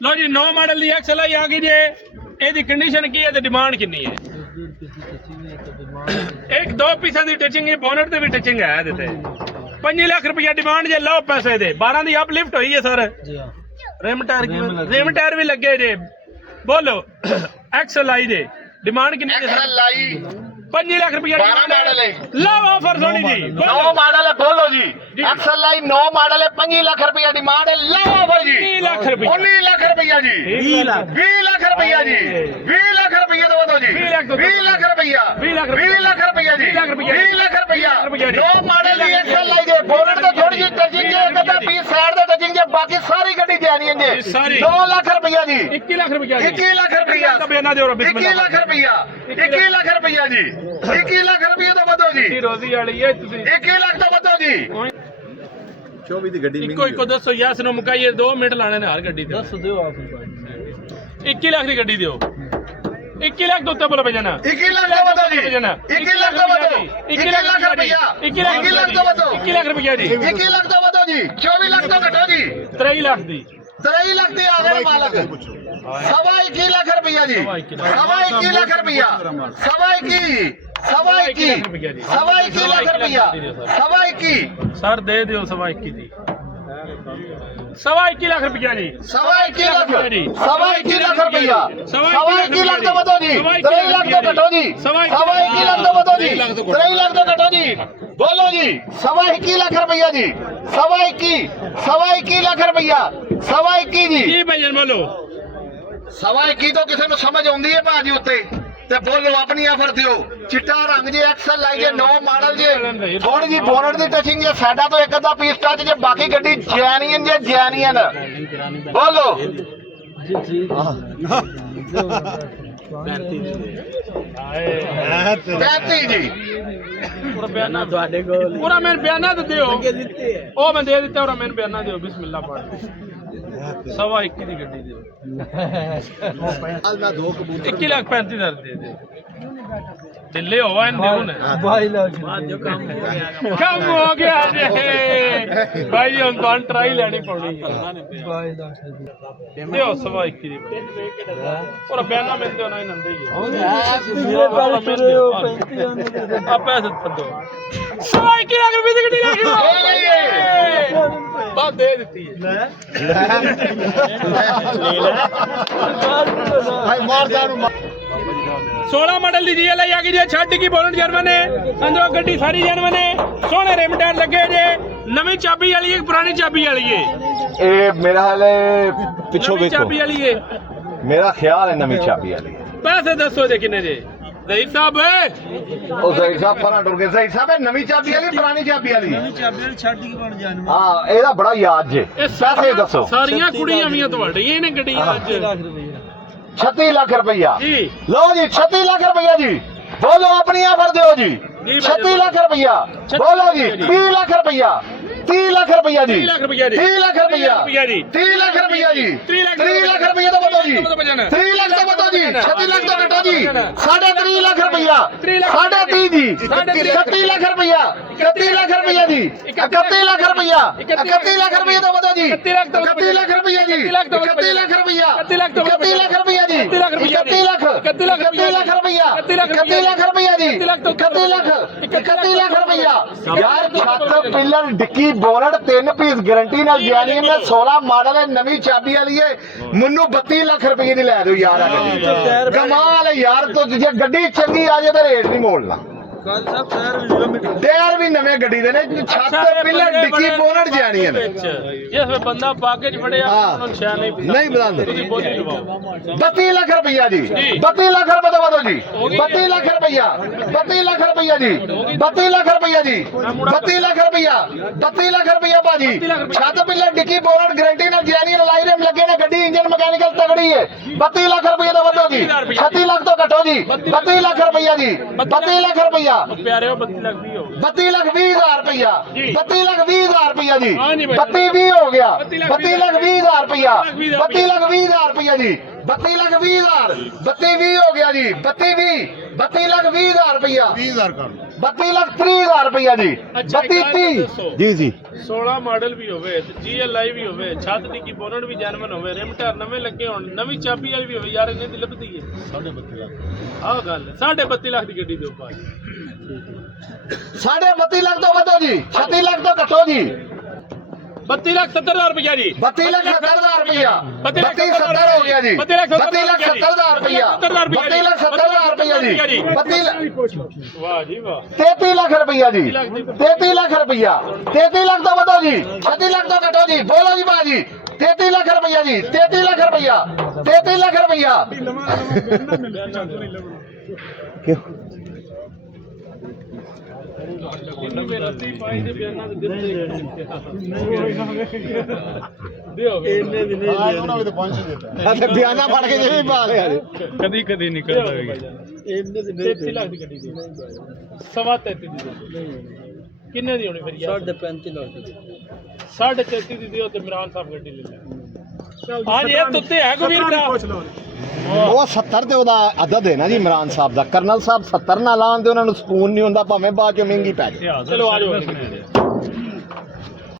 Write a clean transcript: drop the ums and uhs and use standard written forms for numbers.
लो जी 9 model दी XLI आ गई जे ਇਹਦੀ condition ਕੀ ਹੈ ਤੇ ਡਿਮਾਂਡ ਕਿੰਨੀ ਹੈ ਇੱਕ ਦੋ ਪੀਸਾਂ ਦੀ ਟਿਚਿੰਗ ਹੈ ਬੋਨਟ ਤੇ ਵੀ ਟਿਚਿੰਗ ਹੈ ਇਹਦੇ ਤੇ 5 ਲੱਖ ਰੁਪਏ ਡਿਮਾਂਡ ਜੇ ਲਓ ਪੈਸੇ ਦੇ 12 ਦੀ ਅਪਲਿਫਟ ਹੋਈ ਹੈ ਸਰ ਜੀ ਹਾਂ ਰਿਮ ਟਾਇਰ ਵੀ ਲੱਗੇ ਜੇ ਬੋਲੋ XLI ਦੇ ਡਿਮਾਂਡ ਕਿੰਨੀ ਹੈ XLI 5 ਲੱਖ ਰੁਪਏ 12 मॉडल है ਲਓ ਆਫਰ ਸੋਣੀ ਜੀ 9 मॉडल है बोलो जी XLI 9 मॉडल है 5 लाख रुपया डिमांड है लो भाई जी 20 लाख रुपया 19 लाख रुपया जी 20 लाख रुपया जी 20 लाख रुपया दो जी 20 लाख रुपया 20 लाख रुपया जी 20 लाख रुपया 9 मॉडल की XLI दे बोनट तो थोड़ी जी टचिंग है कदा पीस साइड दा टचिंग है बाकी सारी गड्डी जानी है जी 2 लाख रुपया जी 21 लाख रुपया 21 लाख रुपया बयाना दे 21 लाख रुपया 21 लाख रुपया जी 21 लाख रुपया तो बतो जी ਰੋਜ਼ੀ ਵਾਲੀ ਹੈ ਤੁਸੀਂ 21 लाख तो बतो जी 24 ਦੀ ਗੱਡੀ ਇੱਕੋ ਇੱਕੋ ਦੱਸੋ ਯਾਸ ਨੂੰ ਮੁਕਾਈਏ 2 ਮਿੰਟ ਲਾਣੇ ਨੇ ਹਰ ਗੱਡੀ ਤੇ ਦੱਸ ਦਿਓ ਆਪ 21 ਲੱਖ ਦੀ ਗੱਡੀ ਦਿਓ 21 ਲੱਖ ਤੋਂ ਉੱਤੇ ਬੋਲੋ ਭਜਨਾ 21 लाख तो बतो जी 21 लाख तो बतो 21 लाख रुपया 21 लाख तो बतो 21 ਲੱਖ ਰੁਪਇਆ ਜੀ 21 लाख तो बतो जी 24 लाख तो घटो जी 23 ਲੱਖ ਦੀ 23 लाख दी आ गए मालक सवा 21 लाख रुपया जी सवा 21 लाख रुपया सवा 21 सवा 21 सवा 21 लाख रुपया सवा 21 ਸਰ ਦੇ ਦਿਓ ਸਵਾ 21 ਦੀ ਸਵਾ 21 ਲੱਖ ਰੁਪਇਆ ਜੀ सवा 21 लाख सवा 21 लाख रुपया सवा 21 लाख तो बतो जी 23 लाख तो घटो जी सवा 21 लाख तो बतो जी 23 लाख तो घटो जी बोलो जी सवा 21 लाख रुपया जी सवा 21 लाख रुपया सवा 21 जी ਕੀ ਭਜਨ ਬੋਲੋ सवा 21 तो किसी ਨੂੰ ਸਮਝ ਆਉਂਦੀ ਹੈ ਭਾਜੀ ਉੱਤੇ ਤੇ ਬੋਲੋ ਆਪਣੀ ਆਫਰ ਦਿਓ ਚਿੱਟਾ ਰੰਗ ਜੇ XLI ਜੇ 9 ਮਾਡਲ ਜੇ ਥੋੜੀ ਜੀ ਬੋਨਟ ਦੀ ਟਚਿੰਗ ਜੇ ਸਾਡਾ ਤੋਂ ਇੱਕ ਅੱਧਾ ਪੀਸ ਟੱਚ ਜੇ ਬਾਕੀ ਗੱਡੀ ਜੈਨੀਅਨ ਜੇ ਜੈਨੀਅਨ ਬੋਲੋ ਪੈਂਤੀ ਜੀ ਪੂਰਾ ਬਿਆਨਾ ਤੁਹਾਡੇ ਕੋਲ ਪੂਰਾ ਮੈਨੂੰ ਬਿਆਨਾ ਤੇ ਦਿਓ ਉਹ ਮੈਂ ਦੇ ਦਿੱਤਾ ਔਰ ਮੈਨੂੰ ਬਿਆਨਾ ਦਿਓ ਬਿਸਮਿਲ੍ਲਾ ਪੜ੍ਹ ਸਵਾ 21 ਦੀ ਗੱਡੀ ਦਿਓ ਮੈਂ 2 ਕਬੂਤਰ 21 ਲੱਖ 35,000 ਦੇ ਦੇ ਢਿੱਲੇ ਹੋਵਾ ਇਹਨ ਦਿਓ ਨਾ ਕੰਮ ਹੋ ਗਿਆ ਜੀ ਭਾਈ ਜੀ ਹੁਣ ਤਾਂ ਟਰਾਈ ਲੈਣੀ ਪਉਣੀ ਦਿਓ ਸਵਾ 21 ਦੀ ਪੂਰਾ ਬਿਆਨਾ ਮੈਨੂੰ ਦਿਓ ਨਾ ਇਹਨਾਂ ਦੇ ਹੀ ਆ ਪੈਸੇ ਪੱਦੋ ਸਵਾ 21 ਲੱਖ ਰੁਪਏ ਦੀ ਗੱਡੀ ਰੱਖ ਬਾਤ ਦੇ ਦਿੱਤੀ ਹੈ ਭਾਈ ਮਾਰਦਾ ਨੂੰ 16 ਮਾਡਲ ਦੀ GLI ਆ ਗਈ ਜੇ ਛੱਡ ਕੀ ਬੋਲਣ ਜਰਮਨ ਨੇ ਅੰਦਰੋਂ ਗੱਡੀ ਸਾਰੀ ਜਰਮਨ ਨੇ ਸੋਹਣੇ ਰਿਮ ਟਾਇਰ ਲੱਗੇ ਜੇ ਨਵੀਂ ਚਾਬੀ ਵਾਲੀ ਹੈ ਪੁਰਾਣੀ ਚਾਬੀ ਵਾਲੀ ਹੈ ਇਹ ਮੇਰਾ ਹਾਲੇ ਪਿੱਛੋਂ ਨਵੀਂ ਚਾਬੀ ਵਾਲੀ ਹੈ ਮੇਰਾ ਖਿਆਲ ਹੈ ਨਵੀਂ ਚਾਬੀ ਵਾਲੀ ਪੈਸੇ ਦੱਸੋ ਜੇ ਕਿੰਨੇ ਜੇ ਜ਼ਹੀਰ ਸਾਹਿਬ ਉਹ ਜ਼ਹੀਰ ਸਾਹਿਬ ਪਰਾਂ ਟੁਰ ਗਏ ਜ਼ਹੀਰ ਸਾਹਿਬ ਇਹ ਨਵੀਂ ਚਾਬੀ ਵਾਲੀ ਪੁਰਾਣੀ ਚਾਬੀ ਵਾਲੀ ਚਾਬੀ ਵਾਲੀ ਛੱਡ ਕੇ ਬਣ ਜਾਣ ਹਾਂ ਇਹਦਾ ਬੜਾ ਯਾਦ ਜੇ ਇਹ ਪੈਸੇ ਦੱਸੋ ਸਾਰੀਆਂ ਕੁੜੀਆਂ ਵੀਆਂ ਤੁਹਾਡੀਆਂ ਨੇ ਗੱਡੀਆਂ ਅੱਜ 36 लाख रुपया जी लो जी 36 लाख रुपया जी बोलो अपनी ऑफर दो जी 36 लाख रुपया बोलो जी 20 लाख रुपया 30 लाख रुपया जी 30 लाख रुपया जी 30 लाख रुपया 30 लाख रुपया जी 30 लाख रुपया तो बताओ जी 30 लाख तो बताओ जी 36 लाख तो घटो जी 3.5 लाख रुपया 30 जी 31 लाख रुपया 31 लाख रुपया जी 31 लाख रुपया 31 लाख रुपया तो बताओ जी 31 लाख रुपया जी 31 लाख रुपया 31 लाख रुपया जी 31 लाख 31 लाख रुपया 31 लाख रुपया जी 31 लाख रुपया यार छत pillar dickey bonnet 3 piece guarantee ਨਾਲ ਜੈਨੀਅਨ ਦਾ 16 ਮਾਡਲ ਹੈ ਨਵੀਂ ਚਾਬੀ ਵਾਲੀ ਹੈ ਮੈਨੂੰ 32 ਲੱਖ ਰੁਪਏ ਦੀ ਲੈ ਦਿਓ ਯਾਰ ਕਮਾਲ ਹੈ ਯਾਰ ਤੂੰ ਜੇ ਗੱਡੀ ਚੰਗੀ ਆ ਜੇ ਤਾਂ ਰੇਟ ਨਹੀਂ ਮੋੜਨਾ ਟਾਇਰ ਵੀ ਨਵੇਂ ਗੱਡੀ ਦੇ ਨੇ ਛੱਤ ਪਿਲਰ ਡਿੱਕੀ ਬੋਨਟ ਜੈਨੀਅਨ ਜਿਸ ਵੇ ਬੰਦਾ ਪਾਕੇ ਚ ਫੜਿਆ ਉਹਨੂੰ ਸ਼ਾ ਨਹੀਂ ਬੁਲਾਉਂਦੇ ਤੁਸੀਂ ਬੋਲੀ ਲਵਾਓ 32 ਲੱਖ ਰੁਪਇਆ ਜੀ 32 ਲੱਖ ਰੁਪਏ ਦਾ ਵਧੋ ਜੀ 32 ਲੱਖ ਰੁਪਇਆ 32 ਲੱਖ ਰੁਪਇਆ ਜੀ 32 ਲੱਖ ਰੁਪਇਆ ਜੀ 32 ਲੱਖ ਰੁਪਇਆ 32 ਲੱਖ ਰੁਪਇਆ ਭਾਜੀ ਛੱਤ ਪਿਲਰ ਡਿੱਕੀ ਬੋਨਟ ਗਾਰੰਟੀ ਨਾਲ ਜੈਨੀਅਨ ਲਾਈਰਮ ਲੱਗੇ ਨੇ ਗੱਡੀ ਇੰਜਨ ਮਕੈਨੀਕਲ ਤਗੜੀ ਹੈ 32 ਲੱਖ ਰੁਪਏ ਦਾ ਵਧੋ ਜੀ 36 ਲੱਖ ਤੋਂ ਘਟੋ ਜੀ 32 ਲੱਖ ਰੁਪਇਆ ਜੀ 32 ਲੱਖ ਰੁਪਇਆ ਪਿਆਰਿਓ 32 ਲੱਖ ਵੀ ਹੋ 32 ਲੱਖ 20,000 ਰੁਪਇਆ 32 ਲੱਖ 20,000 ਰੁਪਇਆ ਜੀ 32 20 ਹੋ ਗਿਆ 32 ਲੱਖ 20,000 ਰੁਪਇਆ 32 ਲੱਖ 20,000 ਰੁਪਇਆ ਜੀ 32 ਲੱਖ 20,000 32 20 ਹੋ ਗਿਆ ਜੀ 32 20 32 ਲੱਖ 20,000 ਰੁਪਇਆ 20000 ਕਰ 32 ਲੱਖ 30,000 ਰੁਪਇਆ ਜੀ ਅੱਛਾ, 32 ਇੱਕ ਗੱਲ 30 ਦੱਸੋ। ਜੀ ਜੀ 16 ਮਾਡਲ ਵੀ ਹੋਵੇ ਤੇ GLI ਵੀ ਹੋਵੇ, ਛੱਤ ਦੀ ਕੀ ਬੋਨਟ ਵੀ ਜੈਨੂਇਨ ਹੋਵੇ, ਰਿਮ ਟਾਇਰ ਨਵੇਂ ਲੱਗੇ ਹੋਣ, ਨਵੀਂ ਚਾਬੀ ਵਾਲੀ ਵੀ ਹੋਵੇ, ਯਾਰ ਇਹਨੇ ਦੀ ਲੱਭਦੀ ਹੈ 32.5 ਲੱਖ ਆਹ ਗੱਲ 32.5 ਲੱਖ ਦੀ ਗੱਡੀ ਦਿਓ ਭਾਈ 32.5 ਲੱਖ ਤੋਂ ਵਧੋ ਜੀ 36 ਲੱਖ ਤੋਂ ਘਟੋ ਜੀ 32,70,000 ਰੁਪਇਆ ਜੀ 32 ਲੱਖ 70,000 ਰੁਪਇਆ 32 ਲੱਖ 70 ਹੋ ਗਿਆ ਜੀ 32 ਲੱਖ 32 ਲੱਖ 70,000 ਰੁਪਇਆ 32 ਲੱਖ 70,000 ਰੁਪਇਆ ਜੀ 32 ਲੱਖ ਵਾਹ ਜੀ ਵਾਹ 33 ਲੱਖ ਰੁਪਇਆ ਜੀ 33 ਲੱਖ ਰੁਪਇਆ 33 ਲੱਖ ਤੋਂ ਵਧੋ ਜੀ 36 ਲੱਖ ਤੋਂ ਘਟੋ ਜੀ ਬੋਲੋ ਜੀ ਬਾਜੀ 33 ਲੱਖ ਰੁਪਇਆ ਜੀ 33 ਲੱਖ ਰੁਪਇਆ 33 ਲੱਖ ਰੁਪਇਆ ਮੇਰਾ ਸੀ ਪਾਈ ਦੇ ਬਿਆਨਾਂ ਦੇ ਦਿੱਤੇ ਦਿਓ ਇਹਨੇ ਵੀ ਨਹੀਂ ਉਹਨਾਂ ਵੀ ਤਾਂ 500 ਦਿੱਤਾ ਅੱਛਾ ਬਿਆਨਾ ਫੜ ਕੇ ਜਿਵੇਂ ਪਾ ਲਿਆ ਜੀ ਕਦੀ ਕਦੀ ਨਿਕਲਦਾ ਇਹਨੇ ਵੀ 33 ਲੱਖ ਦੀ ਗੱਡੀ ਦੀ ਸਵਾ 33 ਦੀ ਕਿੰਨੇ ਦੀ ਹੋਣੀ ਫਿਰ ਯਾਰ 35 ਲੱਖ ਦੀ 33.5 ਦੀ ਦਿਓ ਤੇ ਇਮਰਾਨ ਸਾਹਿਬ ਗੱਡੀ ਲੈ ਲੈ ਹਾਂ ਜੀ ਇਹ ਤੁੱਤੇ ਹੈ ਕੋਈ ਵੀਰ ਭਰਾ ਉਹ 70 ਤੇ ਉਹਦਾ ਅਦਦ ਹੈ ਨਾ ਜੀ ਇਮਰਾਨ ਸਾਹਿਬ ਦਾ ਕਰਨਲ ਸਾਹਿਬ 70 ਨਾਲ ਲਾਉਣ ਦੇ ਉਹਨਾਂ ਨੂੰ ਸਕੂਨ ਨਹੀਂ ਹੁੰਦਾ ਭਾਵੇਂ ਬਾਅਦ ਚੋਂ ਮਹਿੰਗੀ ਪੈ ਜਾਏ ਚਲੋ ਆ ਜਾਓ